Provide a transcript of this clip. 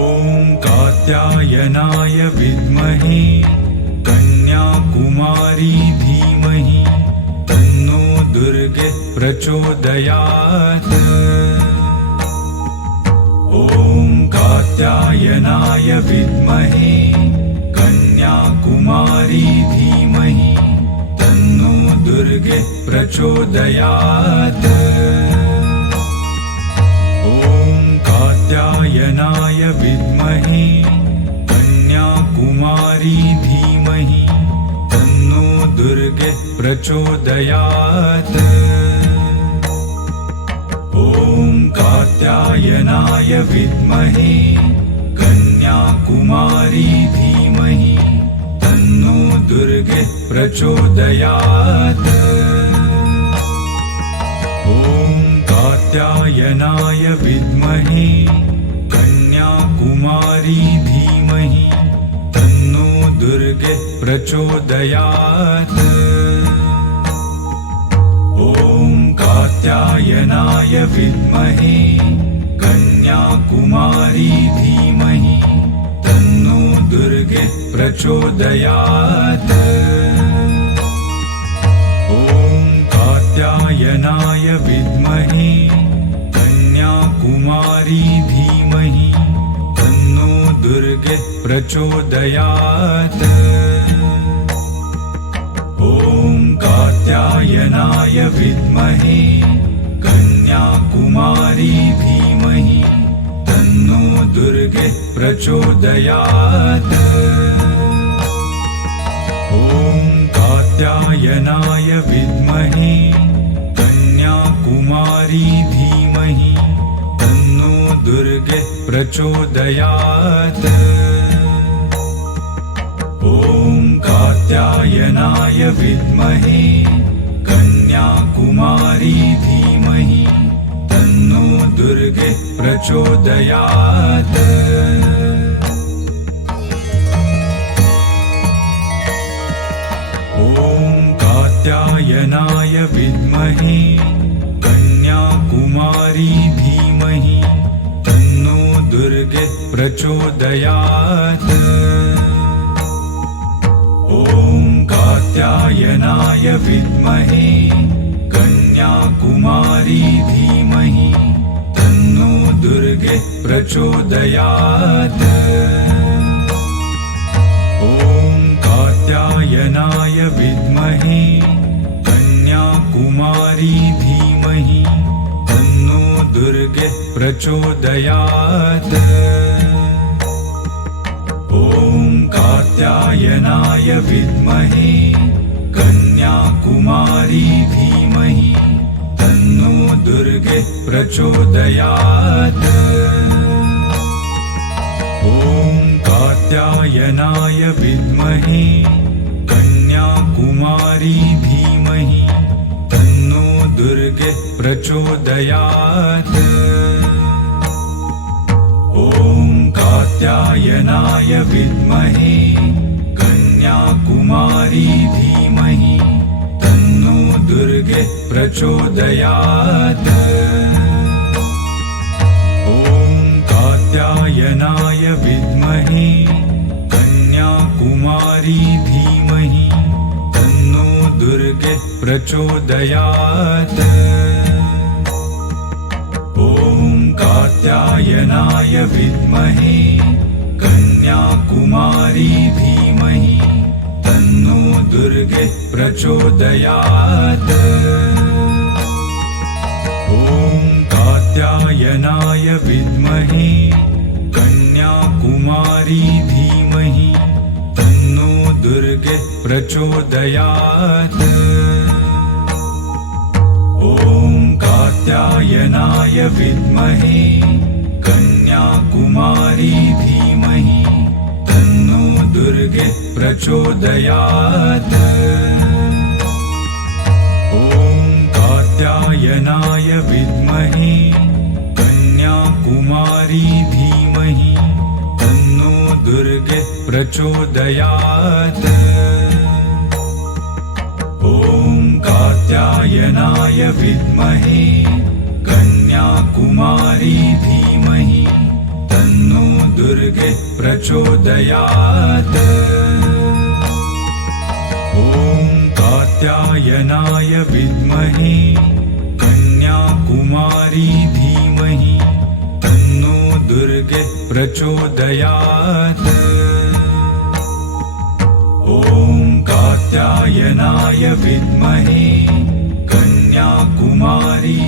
ॐ कात्यायनाय विद्महे कन्याकुमारी धीमहि तन्नो दुर्गे प्रचोदयात्। ॐ कात्यायनाय विद्महे कन्याकुमारी धीमहि तन्नो दुर्गे प्रचोदयात्। ॐ कात्यायनाय विद्महे कन्याकुमारी धीमहि तन्नो दुर्गे प्रचोदयात्। ॐ कात्यायनाय विद्महे कन्याकुमारी धीमहि तन्नो दुर्गे प्रचोदयात्। ॐ कात्यायनाय विद्महे कन्याकुमारी धीमहि तन्नो दुर्गे प्रचोदयात्। ॐ कात्यायनाय विद्महे कन्याकुमारी धीमहि तन्नो दुर्गे प्रचोदयात्। ॐ कात्यायनाय विद्महे कन्याकुमारी धीमहि तन्नो दुर्गे प्रचोदयात्। ॐ कात्यायनाय विद्महे कन्याकुमारी धीमहि तन्नो दुर्गे प्रचोदयात्। ॐ कात्यायनाय विद्महे कन्याकुमारी धीमहि तन्नो दुर्गे प्रचोदयात्। ॐ कात्यायनाय विद्महे कन्याकुमारी धीमहि तन्नो दुर्गे प्रचोदयात्। ॐ कात्यायनाय विद्महे कन्याकुमारी धीमहि तन्नो दुर्गे प्रचोदयात्। ॐ कात्यायनाय विद्महे कन्याकुमारी धीमहि तन्नो दुर्गे प्रचोदयात्। ॐ कात्यायनाय विद्महे कन्याकुमारी धीमहि तन्नो दुर्गे प्रचोदयात्। ॐ कात्यायनाय विद्महे कन्याकुमारी धीमहि तन्नो दुर्गे प्रचोदयात्। ॐ कात्यायनाय विद्महे कन्याकुमारी धीमहि तन्नो दुर्गे प्रचोदयात्। ॐ कात्यायनाय विद्महे कन्याकुमारी धीमहि तन्नो दुर्गे प्रचोदयात्। ॐ कात्यायनाय विद्महे कन्याकुमारी धीमहि तन्नो दुर्गे प्रचोदयात्। ॐ कात्यायनाय विद्महे कन्याकुमारी धीमहि तन्नो दुर्गे प्रचोदयात्। ॐ कात्यायनाय विद्महे कन्याकुमारी धीमहि तन्नो दुर्गे प्रचोदयात्। ॐ कात्यायनाय विद्महे कन्याकुमारी धीमहि तन्नो दुर्गे प्रचोदयात्। ॐ कात्यायनाय विद्महे कन्याकुमारी धीमहि तन्नो दुर्गे प्रचोदयात्। ॐ कात्यायनाय विद्महे कन्याकुमारी धीमहि तन्नो दुर्गे प्रचोदयात् ॐ कात्यायनाय विद्महे कन्याकुमारी धीमहि तन्नो दुर्गे प्रचोदयात् ॐ कात्यायनाय विद्महे कन्याकुमारी